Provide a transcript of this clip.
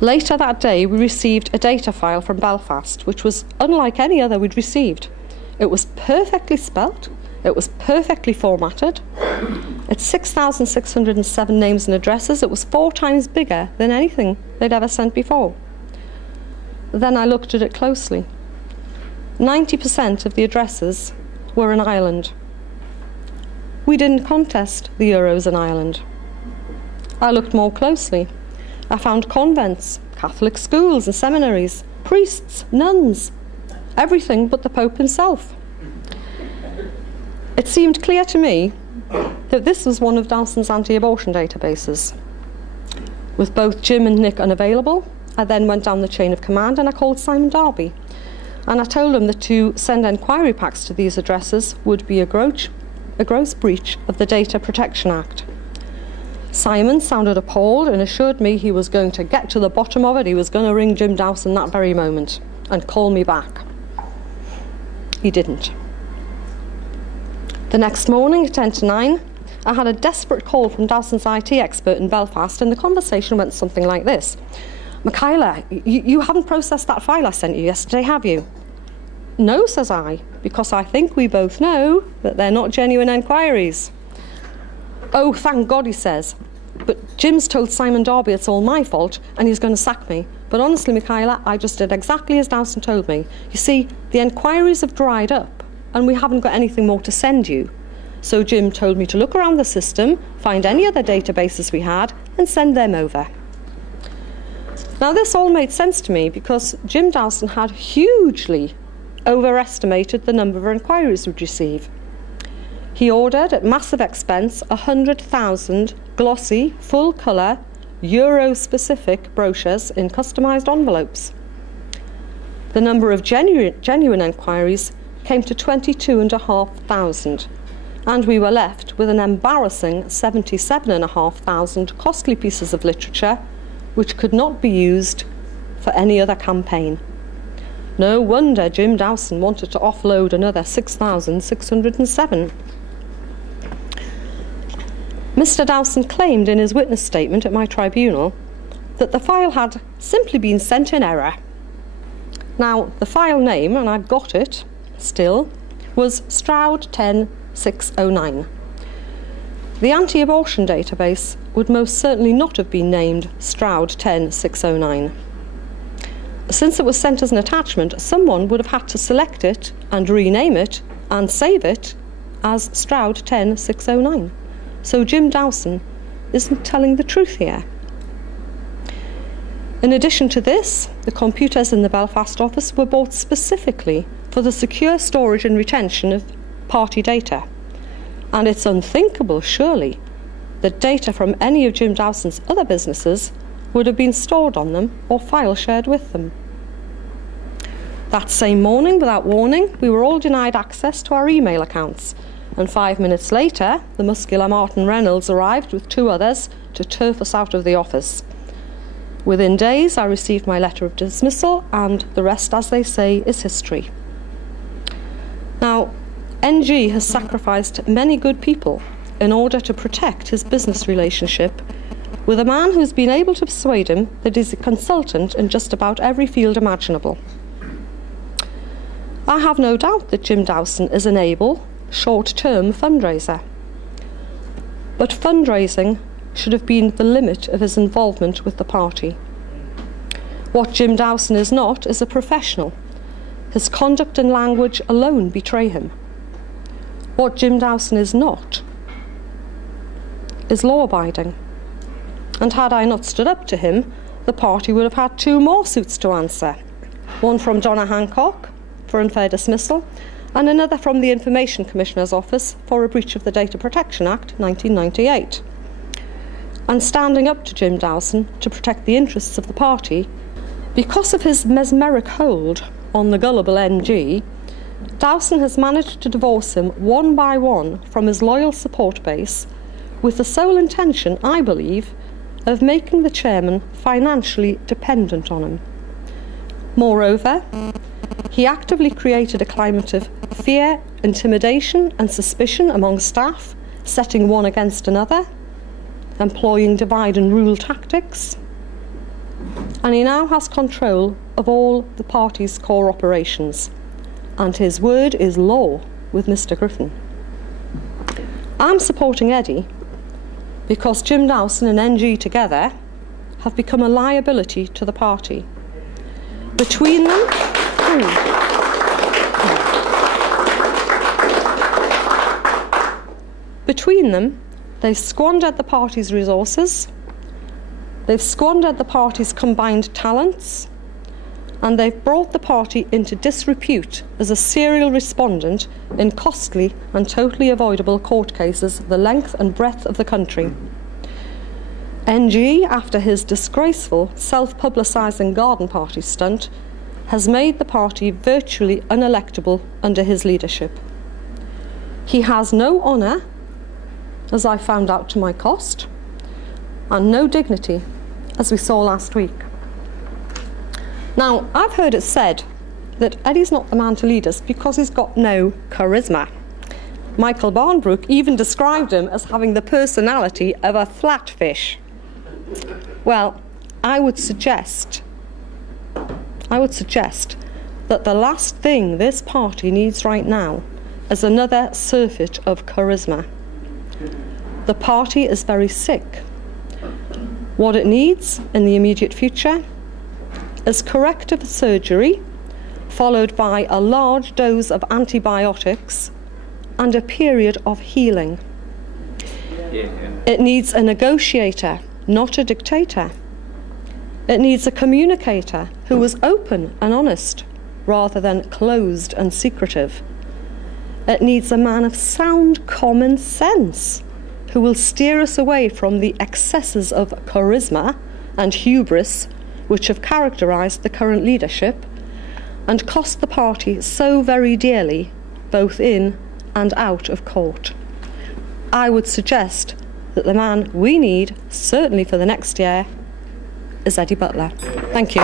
Later that day, we received a data file from Belfast, which was unlike any other we'd received. It was perfectly spelt, it was perfectly formatted. It's 6,607 names and addresses. It was 4 times bigger than anything they'd ever sent before. Then I looked at it closely. 90% of the addresses were in Ireland. We didn't contest the euros in Ireland. I looked more closely. I found convents, Catholic schools and seminaries, priests, nuns, everything but the Pope himself. It seemed clear to me that this was one of Dowson's anti-abortion databases. With both Jim and Nick unavailable, I then went down the chain of command and I called Simon Darby. And I told him that to send enquiry packs to these addresses would be a gross breach of the Data Protection Act. Simon sounded appalled and assured me he was going to get to the bottom of it. He was going to ring Jim Dowson that very moment and call me back. He didn't. The next morning at 10 to 9, I had a desperate call from Dowson's IT expert in Belfast, and the conversation went something like this. Michaela, you haven't processed that file I sent you yesterday, have you? No, says I, because I think we both know that they're not genuine enquiries. Oh, thank God, he says. But Jim's told Simon Darby it's all my fault and he's going to sack me. But honestly, Michaela, I just did exactly as Dowson told me. You see, the enquiries have dried up and we haven't got anything more to send you. So Jim told me to look around the system, find any other databases we had and send them over. Now this all made sense to me because Jim Dowson had hugely overestimated the number of enquiries we'd receive. He ordered at massive expense 100,000 glossy, full-colour, Euro-specific brochures in customised envelopes. The number of genuine enquiries came to 22,500, and we were left with an embarrassing 77,500 costly pieces of literature which could not be used for any other campaign. No wonder Jim Dowson wanted to offload another 6,607. Mr. Dowson claimed in his witness statement at my tribunal that the file had simply been sent in error. Now, the file name, and I've got it still, was Stroud 10609. The anti-abortion database would most certainly not have been named Stroud 10609. Since it was sent as an attachment, someone would have had to select it and rename it and save it as Stroud 10609. So Jim Dowson isn't telling the truth here. In addition to this, the computers in the Belfast office were bought specifically for the secure storage and retention of party data. And it's unthinkable, surely, that data from any of Jim Dowson's other businesses would have been stored on them or file shared with them. That same morning, without warning, we were all denied access to our email accounts. And 5 minutes later, the muscular Martin Reynolds arrived with 2 others to turf us out of the office. Within days, I received my letter of dismissal, and the rest, as they say, is history. Now, NG has sacrificed many good people in order to protect his business relationship with a man who's been able to persuade him that he's a consultant in just about every field imaginable. I have no doubt that Jim Dowson is an able, short-term fundraiser. But fundraising should have been the limit of his involvement with the party. What Jim Dowson is not is a professional. His conduct and language alone betray him. What Jim Dowson is not is law-abiding. And had I not stood up to him, the party would have had 2 more suits to answer. One from Donna Hancock for unfair dismissal, and another from the Information Commissioner's Office for a breach of the Data Protection Act 1998. And standing up to Jim Dowson to protect the interests of the party, because of his mesmeric hold on the gullible NG, Dowson has managed to divorce him one by one from his loyal support base, with the sole intention, I believe, of making the chairman financially dependent on him. Moreover, he actively created a climate of fear, intimidation and suspicion among staff, setting one against another, employing divide and rule tactics. and he now has control of all the party's core operations, and his word is law with Mr Griffin. I'm supporting Eddie because Jim Dowson and NG together have become a liability to the party. Between them, they've squandered the party's resources, they've squandered the party's combined talents, and they've brought the party into disrepute as a serial respondent in costly and totally avoidable court cases the length and breadth of the country. NG, after his disgraceful self-publicising garden party stunt, has made the party virtually unelectable under his leadership. He has no honour, as I found out to my cost, and no dignity, as we saw last week. Now, I've heard it said that Eddie's not the man to lead us because he's got no charisma. Michael Barnbrook even described him as having the personality of a flatfish. Well, I would suggest that the last thing this party needs right now is another surfeit of charisma. The party is very sick. What it needs in the immediate future is corrective surgery, followed by a large dose of antibiotics and a period of healing. It needs a negotiator, not a dictator. It needs a communicator who is open and honest, rather than closed and secretive. It needs a man of sound common sense, who will steer us away from the excesses of charisma and hubris which have characterised the current leadership and cost the party so very dearly, both in and out of court. I would suggest that the man we need, certainly for the next year, is Eddie Butler. Thank you.